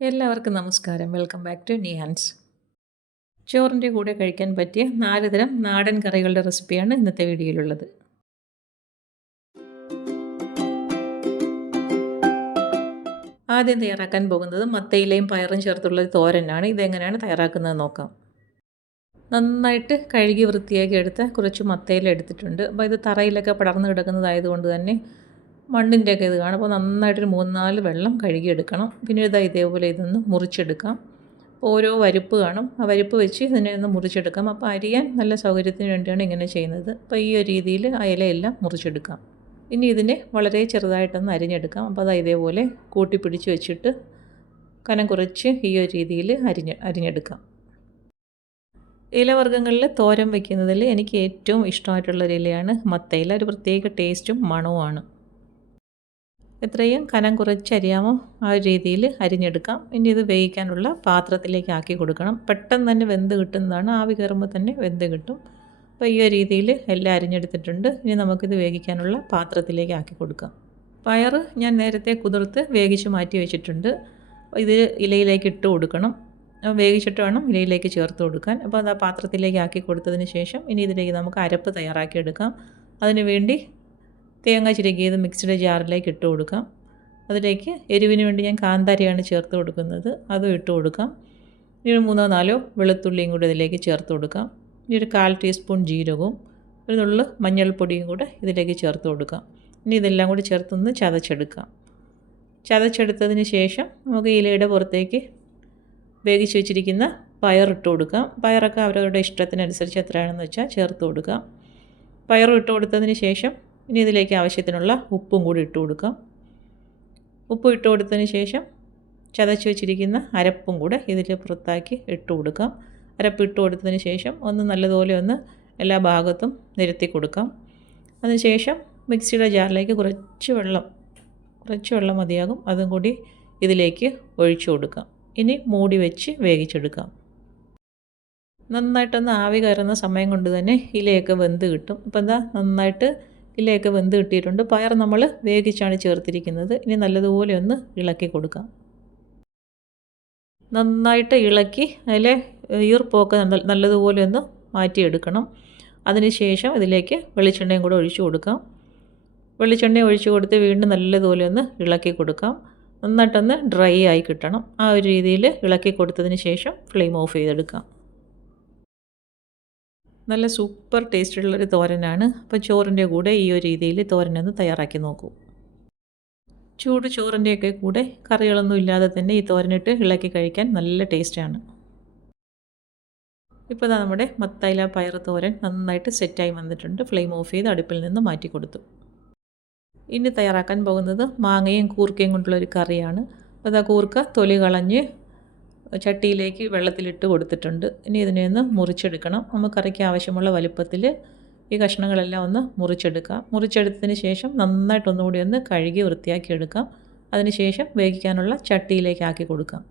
എല്ലാവർക്കും നമസ്കാരം. Welcome back to നിയാൻസ് ചോറിന്റെ കൂടെ കഴിക്കാൻ പറ്റിയ നാല് തരം നാടൻ കറികളുടെ റെസിപ്പിയാണ് ഇന്നത്തെ വീഡിയോയിലുള്ളത്. ആദ്യം തയ്യാറാക്കാൻ പോകുന്നത് മത്തയിലയും പയറും ചേർത്തുള്ള തോരനാണ്. ഇതെങ്ങനെയാണ് തയ്യാറാക്കുന്നത് നോക്കാം. നന്നായിട്ട് കഴുകി വൃത്തിയാക്കി എടുത്ത കുറച്ച് മത്തയില എടുത്തിട്ടുണ്ട്. അപ്പോൾ ഇത് തറയിലൊക്കെ പടർന്നു കിടക്കുന്നതായതുകൊണ്ട് തന്നെ മണ്ണിന്റെയൊക്കെ ഇത് കാണും അപ്പോൾ നന്നായിട്ടൊരു മൂന്നാൽ നാല് വെള്ളം കഴുകിയെടുക്കണം. പിന്നെ ഇതാ ഇതേപോലെ ഇതൊന്ന് മുറിച്ചെടുക്കാം. ഓരോ വരിപ്പ് കാണും. ആ വരിപ്പ് വെച്ച് ഇതിനെ ഒന്ന് മുറിച്ചെടുക്കാം. അപ്പോൾ അരിയാൻ നല്ല സൗകര്യത്തിന് വേണ്ടിയാണ് ഇങ്ങനെ ചെയ്യുന്നത്. അപ്പോൾ ഈ ഒരു രീതിയിൽ ആ ഇലയെല്ലാം മുറിച്ചെടുക്കാം. ഇനി ഇതിനെ വളരെ ചെറുതായിട്ടൊന്ന് അരിഞ്ഞെടുക്കാം. അപ്പോൾ അത് ഇതേപോലെ കൂട്ടി പിടിച്ച് വെച്ചിട്ട് കനം കുറച്ച് ഈ ഒരു രീതിയിൽ അരിഞ്ഞ് അരിഞ്ഞെടുക്കാം. ഇലവർഗങ്ങളിൽ തോരൻ വയ്ക്കുന്നതിൽ എനിക്ക് ഏറ്റവും ഇഷ്ടമായിട്ടുള്ളൊരു ഇലയാണ് മത്തയില. ഒരു പ്രത്യേക ടേസ്റ്റും മണവുമാണ്. എത്രയും കനം കുറച്ച് അരിയാമോ ആ ഒരു രീതിയിൽ അരിഞ്ഞെടുക്കാം. ഇനി ഇത് വേവിക്കാനുള്ള പാത്രത്തിലേക്ക് ആക്കി കൊടുക്കണം. പെട്ടെന്ന് തന്നെ വെന്ത് കിട്ടുന്നതാണ്. ആവി കയറുമ്പോൾ തന്നെ വെന്ത് കിട്ടും. അപ്പോൾ ഈ ഒരു രീതിയിൽ എല്ലാം അരിഞ്ഞെടുത്തിട്ടുണ്ട്. ഇനി നമുക്കിത് വേവിക്കാനുള്ള പാത്രത്തിലേക്ക് ആക്കി കൊടുക്കാം. പയർ ഞാൻ നേരത്തെ കുതിർത്ത് വേവിച്ച് മാറ്റി വെച്ചിട്ടുണ്ട്. ഇത് ഇലയിലേക്ക് ഇട്ട് കൊടുക്കണം. വേവിച്ചിട്ട് വേണം ഇലയിലേക്ക് ചേർത്ത് കൊടുക്കാൻ. അപ്പോൾ അത് ആ പാത്രത്തിലേക്ക് ആക്കി കൊടുത്തതിന് ശേഷം ഇനി ഇതിലേക്ക് നമുക്ക് അരപ്പ് തയ്യാറാക്കി എടുക്കാം. അതിന് വേണ്ടി തേങ്ങ ചിരകിയത് മിക്സിയുടെ ജാറിലേക്ക് ഇട്ട് കൊടുക്കാം. അതിലേക്ക് എരിവിന് വേണ്ടി ഞാൻ കാന്താരിയാണ് ചേർത്ത് കൊടുക്കുന്നത്. അതും ഇട്ട് കൊടുക്കാം. ഇനി ഒരു മൂന്നോ നാലോ വെളുത്തുള്ളിയും കൂടി ഇതിലേക്ക് ചേർത്ത് കൊടുക്കാം. ഇനി ഒരു കാൽ ടീസ്പൂൺ ജീരകവും ഒരു നുള്ളു മഞ്ഞൾപ്പൊടിയും കൂടെ ഇതിലേക്ക് ചേർത്ത് കൊടുക്കാം. ഇനി ഇതെല്ലാം കൂടി ചേർത്തൊന്ന് ചതച്ചെടുക്കാം. ചതച്ചെടുത്തതിന് ശേഷം നമുക്ക് ഇലയുടെ പുറത്തേക്ക് വേവിച്ച് വെച്ചിരിക്കുന്ന പയർ ഇട്ട് കൊടുക്കാം. പയറൊക്കെ അവരവരുടെ ഇഷ്ടത്തിനനുസരിച്ച് എത്രയാണെന്ന് വെച്ചാൽ ചേർത്ത് കൊടുക്കാം. പയർ ഇട്ട് കൊടുത്തതിന് ശേഷം ഇനി ഇതിലേക്ക് ആവശ്യത്തിനുള്ള ഉപ്പും കൂടി ഇട്ട് കൊടുക്കാം. ഉപ്പ് ഇട്ട് കൊടുത്തതിന് ശേഷം ചതച്ച് വെച്ചിരിക്കുന്ന അരപ്പും കൂടെ ഇതിൽ പുറത്താക്കി ഇട്ട് കൊടുക്കാം. അരപ്പ് ഇട്ട് കൊടുത്തതിന് ശേഷം ഒന്ന് നല്ലതുപോലെ ഒന്ന് എല്ലാ ഭാഗത്തും നിരത്തി കൊടുക്കാം. അതിനുശേഷം മിക്സിയുടെ ജാറിലേക്ക് കുറച്ച് വെള്ളം കുറച്ച് വെള്ളം മതിയാകും. അതും കൂടി ഇതിലേക്ക് ഒഴിച്ചു കൊടുക്കാം. ഇനി മൂടി വെച്ച് വേവിച്ചെടുക്കാം. നന്നായിട്ടൊന്ന് ആവി കയറുന്ന സമയം കൊണ്ട് തന്നെ ഇലയൊക്കെ വെന്ത് കിട്ടും. അപ്പോൾ എന്താ നന്നായിട്ട് ഇലയൊക്കെ വെന്ത് കിട്ടിയിട്ടുണ്ട്. പയർ നമ്മൾ വേവിച്ചാണ് ചേർത്തിരിക്കുന്നത്. ഇനി നല്ലതുപോലെ ഒന്ന് ഇളക്കി കൊടുക്കാം. നന്നായിട്ട് ഇളക്കി അതിലെ ഈർപ്പൊക്കെ നല്ലതുപോലെ ഒന്ന് മാറ്റിയെടുക്കണം. അതിനുശേഷം ഇതിലേക്ക് വെളിച്ചെണ്ണയും കൂടെ ഒഴിച്ചു കൊടുക്കാം. വെളിച്ചെണ്ണ ഒഴിച്ചു കൊടുത്ത് വീണ്ടും നല്ലതുപോലെ ഒന്ന് ഇളക്കി കൊടുക്കാം. നന്നായിട്ടൊന്ന് ഡ്രൈ ആയി കിട്ടണം. ആ ഒരു രീതിയിൽ ഇളക്കി കൊടുത്തതിന് ശേഷം ഫ്ലെയിം ഓഫ് ചെയ്തെടുക്കാം. നല്ല സൂപ്പർ ടേസ്റ്റുള്ളൊരു തോരനാണ്. അപ്പോൾ ചോറിന്റെ കൂടെ ഈ ഒരു രീതിയിൽ തോരനൊന്ന് തയ്യാറാക്കി നോക്കൂ. ചൂട് ചോറിന്റെയൊക്കെ കൂടെ കറികളൊന്നും ഇല്ലാതെ തന്നെ ഈ തോരനിട്ട് ഇളക്കി കഴിക്കാൻ നല്ല ടേസ്റ്റാണ്. ഇപ്പോൾ ഇതാ നമ്മുടെ മത്തയില പയർ തോരൻ നന്നായിട്ട് സെറ്റായി വന്നിട്ടുണ്ട്. ഫ്ലെയിം ഓഫ് ചെയ്ത് അടുപ്പിൽ നിന്ന് മാറ്റി കൊടുത്തു. ഇനി തയ്യാറാക്കാൻ പോകുന്നത് മാങ്ങയും കൂർക്കയും കൊണ്ടുള്ള ഒരു കറിയാണ്. അപ്പോൾ അതാ കൂർക്ക തൊലി കളഞ്ഞ് ചട്ടിയിലേക്ക് വെള്ളത്തിലിട്ട് കൊടുത്തിട്ടുണ്ട്. ഇനി ഇതിനെ ഒന്ന് മുറിച്ചെടുക്കണം. നമുക്ക് കറിക്ക് ആവശ്യമുള്ള വലുപ്പത്തിൽ ഈ കഷ്ണങ്ങളെല്ലാം ഒന്ന് മുറിച്ചെടുക്കാം. മുറിച്ചെടുത്തതിന് ശേഷം നന്നായിട്ടൊന്നുകൂടി ഒന്ന് കഴുകി വൃത്തിയാക്കി എടുക്കാം. അതിനുശേഷം വേവിക്കാനുള്ള ചട്ടിയിലേക്ക് ആക്കി കൊടുക്കാം.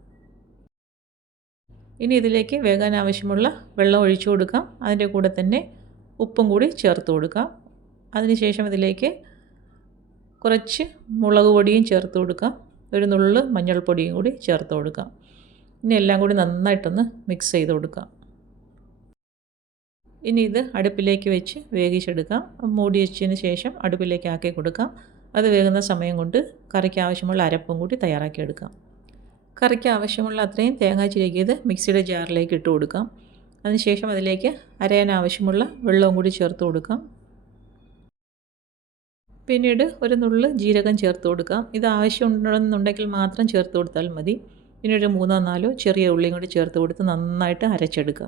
ഇനി ഇതിലേക്ക് വേകാൻ ആവശ്യമുള്ള വെള്ളം ഒഴിച്ചു കൊടുക്കാം. അതിന്റെ കൂടെ തന്നെ ഉപ്പും കൂടി ചേർത്ത് കൊടുക്കാം. അതിനുശേഷം ഇതിലേക്ക് കുറച്ച് മുളക് പൊടിയും ചേർത്ത് കൊടുക്കാം. ഒരു നുള്ളു മഞ്ഞൾപ്പൊടിയും കൂടി ചേർത്ത് കൊടുക്കാം. ഇനി എല്ലാം കൂടി നന്നായിട്ടൊന്ന് മിക്സ് ചെയ്ത് കൊടുക്കാം. ഇനി ഇത് അടുപ്പിലേക്ക് വെച്ച് വേവിച്ചെടുക്കാം. മൂടി വെച്ചതിന് ശേഷം അടുപ്പിലേക്ക് ആക്കി കൊടുക്കാം. അത് വേകുന്ന സമയം കൊണ്ട് കറിക്ക് ആവശ്യമുള്ള അരപ്പും കൂടി തയ്യാറാക്കി എടുക്കാം. കറിക്ക് ആവശ്യമുള്ള അത്രയും തേങ്ങ ചിരകിയത് മിക്സിയുടെ ജാറിലേക്ക് ഇട്ട് കൊടുക്കാം. അതിനുശേഷം അതിലേക്ക് അരയാൻ ആവശ്യമുള്ള വെള്ളവും കൂടി ചേർത്ത് കൊടുക്കാം. പിന്നീട് ഒരു നുള്ള് ജീരകം ചേർത്ത് കൊടുക്കാം. ഇത് ആവശ്യമുണ്ടെന്നുണ്ടെങ്കിൽ മാത്രം ചേർത്ത് കൊടുത്താൽ മതി. ഇനി ഒരു മൂന്നോ നാലോ ചെറിയ ഉള്ളിയും കൂടി ചേർത്ത് കൊടുത്ത് നന്നായിട്ട് അരച്ചെടുക്കുക.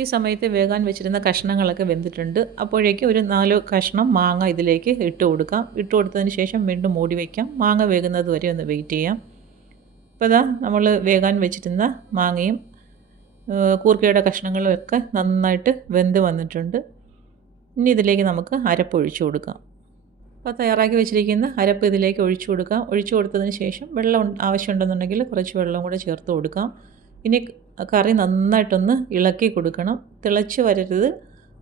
ഈ സമയത്ത് വേകാൻ വെച്ചിരുന്ന കഷ്ണങ്ങളൊക്കെ വെന്തിട്ടുണ്ട്. അപ്പോഴേക്കും ഒരു നാല് കഷ്ണം മാങ്ങ ഇതിലേക്ക് ഇട്ട് കൊടുക്കാം. ഇട്ട് കൊടുത്തതിന് ശേഷം വീണ്ടും മൂടി വയ്ക്കാം മാങ്ങ വേകുന്നത് വരെ ഒന്ന് വെയിറ്റ് ചെയ്യാം. അപ്പോൾ ഇതാ നമ്മൾ വേകാൻ വെച്ചിരുന്ന മാങ്ങയും കൂർക്കയുടെ കഷ്ണങ്ങളും ഒക്കെ നന്നായിട്ട് വെന്ത് വന്നിട്ടുണ്ട്. ഇനി ഇതിലേക്ക് നമുക്ക് അരപ്പൊഴിച്ചു കൊടുക്കാം. അപ്പോൾ തയ്യാറാക്കി വെച്ചിരിക്കുന്ന അരപ്പ് ഇതിലേക്ക് ഒഴിച്ചു കൊടുക്കാം. ഒഴിച്ചു കൊടുത്തതിന് ശേഷം വെള്ളം ആവശ്യമുണ്ടെന്നുണ്ടെങ്കിൽ കുറച്ച് വെള്ളം കൂടെ ചേർത്ത് കൊടുക്കാം. ഇനി കറി നന്നായിട്ടൊന്ന് ഇളക്കി കൊടുക്കണം. തിളച്ച് വരരുത്.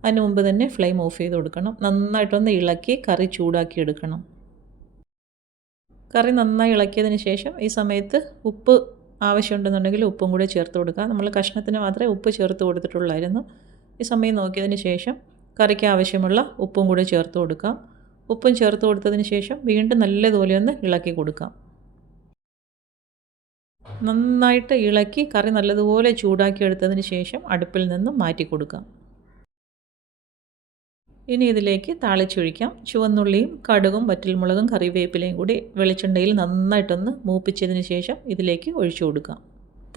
അതിന് മുമ്പ് തന്നെ ഫ്ലെയിം ഓഫ് ചെയ്ത് കൊടുക്കണം. നന്നായിട്ടൊന്ന് ഇളക്കി കറി ചൂടാക്കി എടുക്കണം. കറി നന്നായി ഇളക്കിയതിന് ശേഷം ഈ സമയത്ത് ഉപ്പ് ആവശ്യമുണ്ടെന്നുണ്ടെങ്കിൽ ഉപ്പും കൂടെ ചേർത്ത് കൊടുക്കുക നമ്മൾ കഷ്ണത്തിന് മാത്രമേ ഉപ്പ് ചേർത്ത് കൊടുത്തിട്ടുള്ളായിരുന്നു. ഈ സമയം നോക്കിയതിന് ശേഷം കറിക്ക് ആവശ്യമുള്ള ഉപ്പും കൂടെ ചേർത്ത് കൊടുക്കാം. ഉപ്പും ചേർത്ത് കൊടുത്തതിന് ശേഷം വീണ്ടും നല്ലതുപോലെ ഒന്ന് ഇളക്കി കൊടുക്കാം. നന്നായിട്ട് ഇളക്കി കറി നല്ലതുപോലെ ചൂടാക്കി എടുത്തതിന് ശേഷം അടുപ്പിൽ നിന്ന് മാറ്റി കൊടുക്കാം. ഇനി ഇതിലേക്ക് താളിച്ചൊഴിക്കാം. ചുവന്നുള്ളിയും കടുകും വറ്റൽമുളകും കറിവേപ്പിലയും കൂടി വെളിച്ചെണ്ണയിൽ നന്നായിട്ടൊന്ന് മൂപ്പിച്ചതിന് ശേഷം ഇതിലേക്ക് ഒഴിച്ചു കൊടുക്കാം.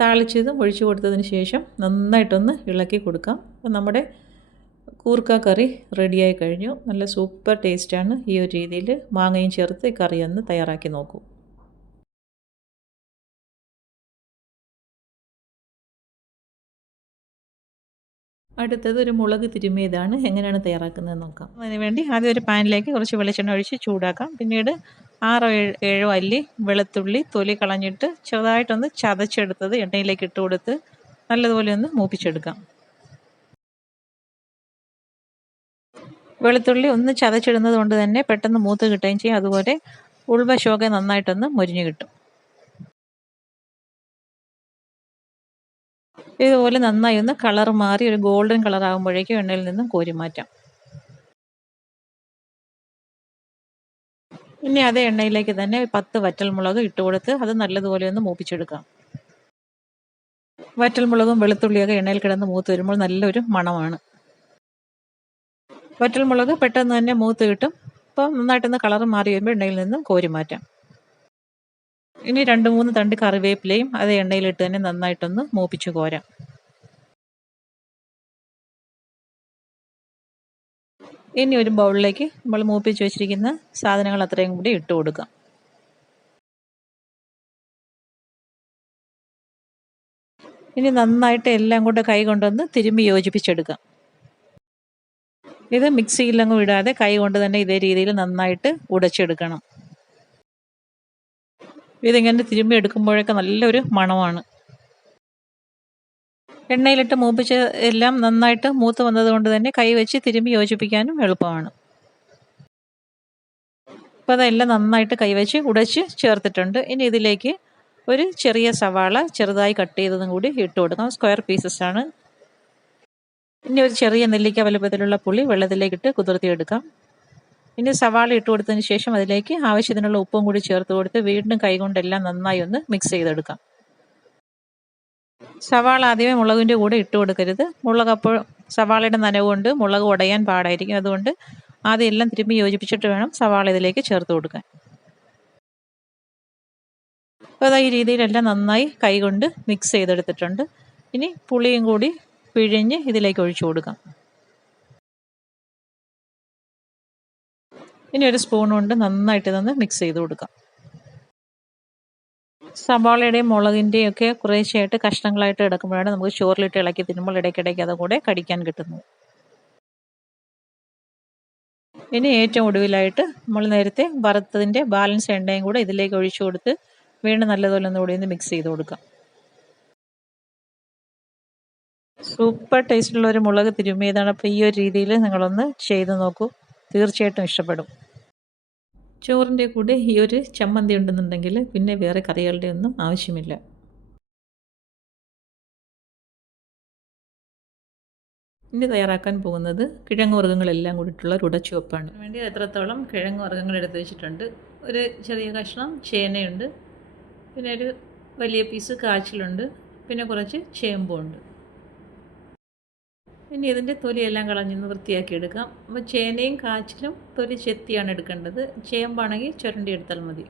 താളിച്ചതും ഒഴിച്ചു കൊടുത്തതിന് ശേഷം നന്നായിട്ടൊന്ന് ഇളക്കി കൊടുക്കാം. അപ്പം നമ്മുടെ കൂർക്ക കറി റെഡിയായി കഴിഞ്ഞു. നല്ല സൂപ്പർ ടേസ്റ്റാണ് ഈ ഒരു രീതിയിൽ മാങ്ങയും ചേർത്ത് കറി ഒന്ന് തയ്യാറാക്കി നോക്കൂ. അടുത്തത് ഒരു മുളക് തിരുമിയതാണ് എങ്ങനെയാണ് തയ്യാറാക്കുന്നത് നോക്കാം. അതിനുവേണ്ടി ആദ്യം ഒരു പാനിലേക്ക് കുറച്ച് വെളിച്ചെണ്ണ ഒഴിച്ച് ചൂടാക്കാം. പിന്നീട് ആറോ ഏഴോ അല്ലി വെളുത്തുള്ളി തൊലി കളഞ്ഞിട്ട് ചെറുതായിട്ടൊന്ന് ചതച്ചെടുത്തത് എണ്ണയിലേക്ക് ഇട്ട് കൊടുത്ത് നല്ലതുപോലെ ഒന്ന് മൂപ്പിച്ചെടുക്കാം. വെളുത്തുള്ളി ഒന്ന് ചതച്ചിടുന്നത് കൊണ്ട് തന്നെ പെട്ടെന്ന് മൂത്ത് കിട്ടുകയും ചെയ്യും. അതുപോലെ ഉൾവശമൊക്കെ നന്നായിട്ടൊന്ന് മുരിഞ്ഞു കിട്ടും. ഇതുപോലെ നന്നായി ഒന്ന് കളർ മാറി ഒരു ഗോൾഡൻ കളർ ആകുമ്പോഴേക്കും എണ്ണയിൽ നിന്നും കോരി മാറ്റാം. പിന്നെ അതേ എണ്ണയിലേക്ക് തന്നെ പത്ത് വറ്റൽമുളക് ഇട്ട് കൊടുത്ത് അത് നല്ലതുപോലെ ഒന്ന് മൂപ്പിച്ചെടുക്കാം. വറ്റൽമുളകും വെളുത്തുള്ളിയൊക്കെ എണ്ണയിൽ കിടന്ന് മൂത്ത് വരുമ്പോൾ നല്ലൊരു മണമാണ്. വറ്റൽമുളക് പെട്ടെന്ന് തന്നെ മൂത്ത് കിട്ടും. അപ്പോൾ നന്നായിട്ടൊന്ന് കളർ മാറി വരുമ്പോൾ എണ്ണയിൽ നിന്നും കോരി മാറ്റാം. ഇനി രണ്ട് മൂന്ന് തണ്ട് കറിവേപ്പിലയും അത് എണ്ണയിലിട്ട് തന്നെ നന്നായിട്ടൊന്ന് മൂപ്പിച്ച് കോരാം. ഇനി ഒരു ബൗളിലേക്ക് നമ്മൾ മൂപ്പിച്ച് വെച്ചിരിക്കുന്ന സാധനങ്ങൾ അത്രയും കൂടി ഇട്ട് കൊടുക്കാം. ഇനി നന്നായിട്ട് എല്ലാം കൂടെ കൈ കൊണ്ടൊന്ന് തിരുമ്പി യോജിപ്പിച്ചെടുക്കാം. ഇത് മിക്സിയിലങ്ങ് ഇടാതെ കൈ കൊണ്ട് തന്നെ ഇതേ രീതിയിൽ നന്നായിട്ട് ഉടച്ചെടുക്കണം. ഇതിങ്ങനെ തിരുമ്പി എടുക്കുമ്പോഴൊക്കെ നല്ലൊരു മണമാണ്. എണ്ണയിലിട്ട് മൂപ്പിച്ച് എല്ലാം നന്നായിട്ട് മൂത്ത് വന്നതുകൊണ്ട് തന്നെ കൈ വെച്ച് തിരുമ്പി യോജിപ്പിക്കാനും എളുപ്പമാണ്. അപ്പോൾ അതെല്ലാം നന്നായിട്ട് കൈവച്ച് ഉടച്ച് ചേർത്തിട്ടുണ്ട്. ഇനി ഇതിലേക്ക് ഒരു ചെറിയ സവാള ചെറുതായി കട്ട് ചെയ്തതും കൂടി ഇട്ട് കൊടുക്കാം സ്ക്വയർ പീസസ് ആണ്. ഇനി ഒരു ചെറിയ നെല്ലിക്ക വലുപ്പത്തിലുള്ള പുളി വെള്ളത്തിലേക്കിട്ട് കുതിർത്തിയെടുക്കാം. ഇനി സവാള ഇട്ട് കൊടുത്തതിന് ശേഷം അതിലേക്ക് ആവശ്യത്തിനുള്ള ഉപ്പും കൂടി ചേർത്ത് കൊടുത്ത് വീണ്ടും കൈകൊണ്ടെല്ലാം നന്നായി ഒന്ന് മിക്സ് ചെയ്തെടുക്കാം. സവാള ആദ്യമേ മുളകിന്റെ കൂടെ ഇട്ട് കൊടുക്കരുത്. മുളക് അപ്പോൾ സവാളയുടെ നനവ് കൊണ്ട് മുളക് ഉടയാൻ പാടായിരിക്കും. അതുകൊണ്ട് ആദ്യം എല്ലാം തിരുമ്പി യോജിപ്പിച്ചിട്ട് വേണം സവാള ഇതിലേക്ക് ചേർത്ത് കൊടുക്കാൻ. അപ്പോൾ ഈ രീതിയിലെല്ലാം നന്നായി കൈകൊണ്ട് മിക്സ് ചെയ്തെടുത്തിട്ടുണ്ട്. ഇനി പുളിയും കൂടി പിഴിഞ്ഞ് ഇതിലേക്ക് ഒഴിച്ചു കൊടുക്കാം. ഇനി ഒരു സ്പൂൺ കൊണ്ട് നന്നായിട്ട് ഇതൊന്ന് മിക്സ് ചെയ്ത് കൊടുക്കാം. സവാളയുടെയും മുളകിന്റെയും ഒക്കെ കുറേശ്ശെയായിട്ട് കഷ്ണങ്ങളായിട്ട് കിടക്കുമ്പോഴാണ് നമുക്ക് ചോറിലിട്ട് ഇളക്കി തിന്നുമ്പോൾ ഇടയ്ക്കിടയ്ക്ക് അതുകൂടെ കടിക്കാൻ കിട്ടുന്നത്. ഇനി ഏറ്റവും ഒടുവിലായിട്ട് നമ്മൾ നേരത്തെ വറുത്തതിന്റെ ബാലൻസ് എണ്ണയും കൂടെ ഇതിലേക്ക് ഒഴിച്ചു കൊടുത്ത് വീണ്ടും നല്ലതുപോലെ ഒന്നുകൂടി ഒന്ന് മിക്സ് ചെയ്ത് കൊടുക്കാം. സൂപ്പർ ടേസ്റ്റുള്ള ഒരു മുളക് തിരുമ്മിയതാണ് അപ്പോൾ ഈ ഒരു രീതിയിൽ നിങ്ങളൊന്ന് ചെയ്ത് നോക്കൂ. തീർച്ചയായിട്ടും ഇഷ്ടപ്പെടും. ചോറിന്റെ കൂടെ ഈ ഒരു ചമ്മന്തി ഉണ്ടെന്നുണ്ടെങ്കിൽ പിന്നെ വേറെ കറികളുടെ ഒന്നും ആവശ്യമില്ല. ഇനി തയ്യാറാക്കാൻ പോകുന്നത് കിഴങ്ങ് വർഗങ്ങളെല്ലാം കൂടിയിട്ടുള്ള ഒരു ഉടച്ചുവപ്പാണ് വേണ്ടി എത്രത്തോളം കിഴങ്ങ് വർഗങ്ങൾ എടുത്ത് വെച്ചിട്ടുണ്ട്. ഒരു ചെറിയ കഷ്ണം ചേനയുണ്ട്. പിന്നെ ഒരു വലിയ പീസ് കാച്ചിലുണ്ട്. പിന്നെ കുറച്ച് ചേമ്പുണ്ട്. ഇനി ഇതിന്റെ തൊലിയെല്ലാം കളഞ്ഞൊന്ന് വൃത്തിയാക്കി എടുക്കാം. അപ്പോൾ ചേനയും കാച്ചിലും തൊലി ചെത്തിയാണ് എടുക്കേണ്ടത്. ചേമ്പാണെങ്കിൽ ചുരണ്ടി എടുത്താൽ മതി.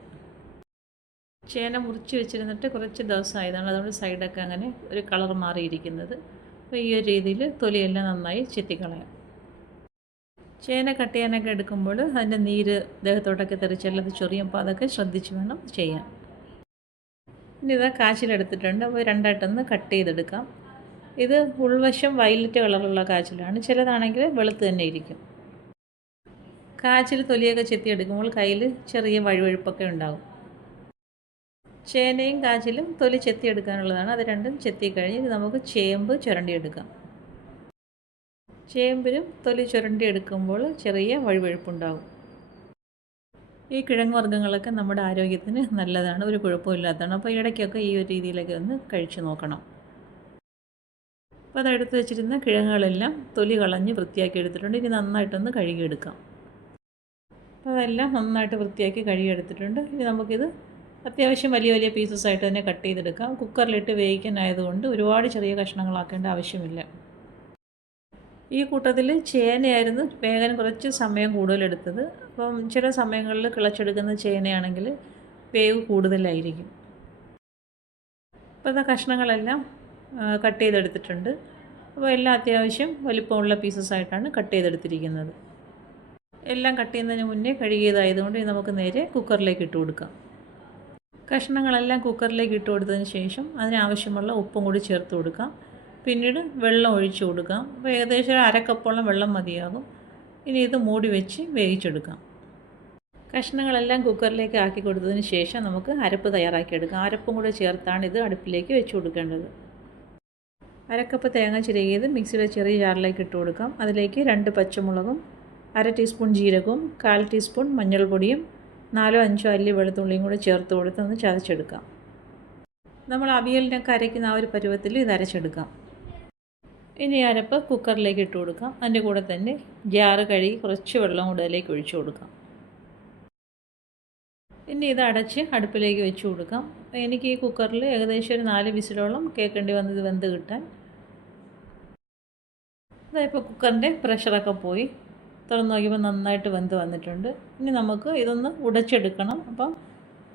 ചേന മുറിച്ച് വെച്ചിരുന്നിട്ട് കുറച്ച് ദിവസമായതാണ് അതുകൊണ്ട് സൈഡൊക്കെ അങ്ങനെ ഒരു കളർ മാറിയിരിക്കുന്നത്. അപ്പോൾ ഈ ഒരു രീതിയിൽ തൊലിയെല്ലാം നന്നായി ചെത്തിക്കളയാം. ചേന കട്ട് ചെയ്യാനൊക്കെ എടുക്കുമ്പോൾ അതിന്റെ നീര് ദേഹത്തോട്ടൊക്കെ തെറിച്ചെല്ലാം ചൊറിയുമ്പോൾ അതൊക്കെ ശ്രദ്ധിച്ച് വേണം ചെയ്യാൻ. ഇനി ഇതാ കാച്ചിലെടുത്തിട്ടുണ്ട്. അപ്പോൾ രണ്ടായിട്ടൊന്ന് കട്ട് ചെയ്തെടുക്കാം. ഇത് ഉൾവശം വയലറ്റ് കളറുള്ള കാച്ചിലാണ്. ചിലതാണെങ്കിൽ വെളുത്ത് തന്നെ ഇരിക്കും. കാച്ചിൽ തൊലിയൊക്കെ ചെത്തിയെടുക്കുമ്പോൾ കയ്യിൽ ചെറിയ വഴുവഴുപ്പൊക്കെ ഉണ്ടാകും ചേനയും കാച്ചിലും തൊലി ചെത്തിയെടുക്കാനുള്ളതാണ് അത് രണ്ടും ചെത്തി കഴിഞ്ഞ് നമുക്ക് ചേമ്പ് ചുരണ്ടിയെടുക്കാം. ചേമ്പിലും തൊലി ചുരണ്ടിയെടുക്കുമ്പോൾ ചെറിയ വഴുവഴുപ്പുണ്ടാകും ഈ കിഴങ്ങ് വർഗങ്ങളൊക്കെ നമ്മുടെ ആരോഗ്യത്തിന് നല്ലതാണ്. ഒരു കുഴപ്പമില്ലാത്തതാണ് അപ്പോൾ ഇടയ്ക്കൊക്കെ ഈ ഒരു രീതിയിലൊക്കെ ഒന്ന് കഴിച്ചു നോക്കണം. അപ്പോൾ അതെടുത്ത് വെച്ചിരുന്ന കിഴങ്ങുകളെല്ലാം തൊലി കളഞ്ഞ് വൃത്തിയാക്കി എടുത്തിട്ടുണ്ട്. ഇനി നന്നായിട്ടൊന്ന് കഴുകിയെടുക്കാം. അപ്പോൾ അതെല്ലാം നന്നായിട്ട് വൃത്തിയാക്കി കഴുകിയെടുത്തിട്ടുണ്ട്. ഇനി നമുക്കിത് അത്യാവശ്യം വലിയ വലിയ പീസസ് ആയിട്ട് തന്നെ കട്ട് ചെയ്തെടുക്കാം. കുക്കറിലിട്ട് വേവിക്കാനായതുകൊണ്ട് ഒരുപാട് ചെറിയ കഷ്ണങ്ങളാക്കേണ്ട ആവശ്യമില്ല. ഈ കൂട്ടത്തിൽ ചേനയായിരുന്നു വേഗം കുറച്ച് സമയം കൂടുതലെടുത്തത്. അപ്പം ചില സമയങ്ങളിൽ കിളച്ചെടുക്കുന്ന ചേനയാണെങ്കിൽ വേവ് കൂടുതലായിരിക്കും. അപ്പോൾ കഷ്ണങ്ങളെല്ലാം കട്ട് ചെയ്തെടുത്തിട്ടുണ്ട്. അപ്പോൾ എല്ലാം അത്യാവശ്യം വലിപ്പമുള്ള പീസസ് ആയിട്ടാണ് കട്ട് ചെയ്തെടുത്തിരിക്കുന്നത്. എല്ലാം കട്ട് ചെയ്യുന്നതിന് മുന്നേ കഴുകിയതായതുകൊണ്ട് നമുക്ക് നേരെ കുക്കറിലേക്ക് ഇട്ട് കൊടുക്കാം. കഷ്ണങ്ങളെല്ലാം കുക്കറിലേക്ക് ഇട്ട് കൊടുത്തതിന് ശേഷം അതിനാവശ്യമുള്ള ഉപ്പും കൂടി ചേർത്ത് കൊടുക്കാം. പിന്നീട് വെള്ളം ഒഴിച്ചു കൊടുക്കാം. അപ്പോൾ ഏകദേശം ഒരു അരക്കപ്പോളം വെള്ളം മതിയാകും. ഇനി ഇത് മൂടി വെച്ച് വേവിച്ചെടുക്കാം. കഷ്ണങ്ങളെല്ലാം കുക്കറിലേക്ക് ആക്കി കൊടുത്തതിന് ശേഷം നമുക്ക് അരപ്പ് തയ്യാറാക്കിയെടുക്കാം. അരപ്പും കൂടെ ചേർത്താണ് ഇത് അടുപ്പിലേക്ക് വെച്ച് കൊടുക്കേണ്ടത്. അരക്കപ്പ് തേങ്ങ ചിരകിയത് മിക്സിയുടെ ചെറിയ ജാറിലേക്ക് ഇട്ട് കൊടുക്കാം. അതിലേക്ക് രണ്ട് പച്ചമുളകും അര ടീസ്പൂൺ ജീരകവും കാൽ ടീസ്പൂൺ മഞ്ഞൾപ്പൊടിയും നാലോ അഞ്ചോ അല്ലി വെളുത്തുള്ളിയും കൂടെ ചേർത്ത് കൊടുത്ത് ഒന്ന് ചതച്ചെടുക്കാം. നമ്മൾ അവിയലിനൊക്കെ അരയ്ക്കുന്ന ആ ഒരു പരുവത്തിൽ ഇത് അരച്ചെടുക്കാം. ഇനി അരപ്പ് കുക്കറിലേക്ക് ഇട്ട് കൊടുക്കാം. അതിന്റെ കൂടെ തന്നെ ജാറ് കഴുകി കുറച്ച് വെള്ളം കൂടെ അതിലേക്ക് ഒഴിച്ചു കൊടുക്കാം. ഇനി ഇത് അടച്ച് അടുപ്പിലേക്ക് വെച്ച് കൊടുക്കാം. എനിക്ക് ഈ കുക്കറിൽ ഏകദേശം ഒരു നാല് വിസിലോളം കേൾക്കേണ്ടി വന്നത് വെന്ത് കിട്ടാൻ ഇപ്പോൾ കുക്കറിന്റെ പ്രഷറൊക്കെ പോയി. തുറന്ന് നോക്കിയപ്പോൾ നന്നായിട്ട് വെന്ത് വന്നിട്ടുണ്ട്. ഇനി നമുക്ക് ഇതൊന്ന് ഉടച്ചെടുക്കണം. അപ്പം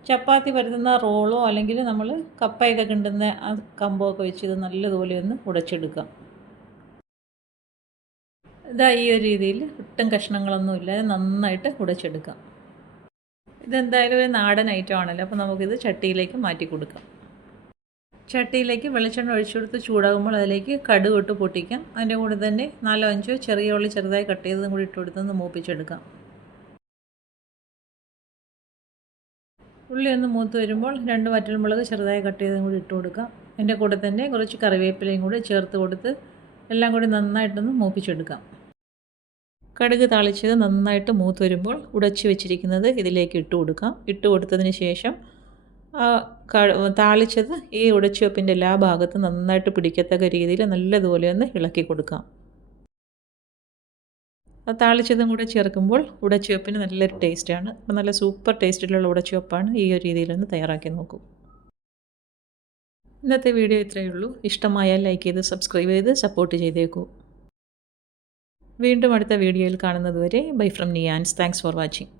ചപ്പാത്തി പരത്തുന്ന റോളോ അല്ലെങ്കിൽ നമ്മൾ കപ്പയൊക്കെ കിണ്ടുന്ന ആ കമ്പോ ഒക്കെ വെച്ച് ഇത് നല്ലതുപോലെ ഒന്ന് ഉടച്ചെടുക്കാം. ഇതാ ഈ ഒരു രീതിയിൽ ഒട്ടും കഷ്ണങ്ങളൊന്നും ഇല്ലാതെ നന്നായിട്ട് ഉടച്ചെടുക്കാം. ഇതെന്തായാലും ഒരു നാടൻ ഐറ്റം ആണല്ലോ. അപ്പോൾ നമുക്കിത് ചട്ടിയിലേക്ക് മാറ്റി കൊടുക്കാം. ചട്ടിയിലേക്ക് വെളിച്ചെണ്ണ ഒഴിച്ചു കൊടുത്ത് ചൂടാകുമ്പോൾ അതിലേക്ക് കടുക് ഇട്ട് പൊട്ടിക്കാം. അതിന്റെ കൂടെ തന്നെ നാലോ അഞ്ചോ ചെറിയ ഉള്ളി ചെറുതായി കട്ട് ചെയ്തതും കൂടി ഇട്ട് കൊടുത്തൊന്ന് മൂപ്പിച്ചെടുക്കാം. ഉള്ളി ഒന്ന് മൂത്ത് വരുമ്പോൾ രണ്ട് വറ്റൽമുളക് ചെറുതായി കട്ട് ചെയ്തതും കൂടി ഇട്ട് കൊടുക്കാം. അതിന്റെ കൂടെ തന്നെ കുറച്ച് കറിവേപ്പിലയും കൂടി ചേർത്ത് കൊടുത്ത് എല്ലാം കൂടി നന്നായിട്ടൊന്ന് മൂപ്പിച്ചെടുക്കാം. കടുക് താളിച്ചത് നന്നായിട്ട് മൂത്ത് വരുമ്പോൾ ഉടച്ചു വെച്ചിരിക്കുന്നത് ഇതിലേക്ക് ഇട്ട് കൊടുക്കാം. ഇട്ട് കൊടുത്തതിന് ശേഷം താളിച്ചത് ഈ ഉടച്ചുവെപ്പിന്റെ എല്ലാ ഭാഗത്തും നന്നായിട്ട് പിടിക്കത്തക്ക രീതിയിൽ നല്ലതുപോലെ ഒന്ന് ഇളക്കി കൊടുക്കാം. ആ താളിച്ചതും കൂടെ ചേർക്കുമ്പോൾ ഉടച്ചുവെപ്പിന് നല്ലൊരു ടേസ്റ്റാണ്. അപ്പം നല്ല സൂപ്പർ ടേസ്റ്റിലുള്ള ഉടച്ചുവെപ്പാണ് ഈ ഒരു രീതിയിലൊന്ന് തയ്യാറാക്കി നോക്കൂ. ഇന്നത്തെ വീഡിയോ ഇത്രയേ ഉള്ളൂ. ഇഷ്ടമായാൽ ലൈക്ക് ചെയ്ത് സബ്സ്ക്രൈബ് ചെയ്ത് സപ്പോർട്ട് ചെയ്തേക്കൂ. വീണ്ടും അടുത്ത വീഡിയോയിൽ കാണുന്നതുവരെ bye from Niyans. Thanks for watching.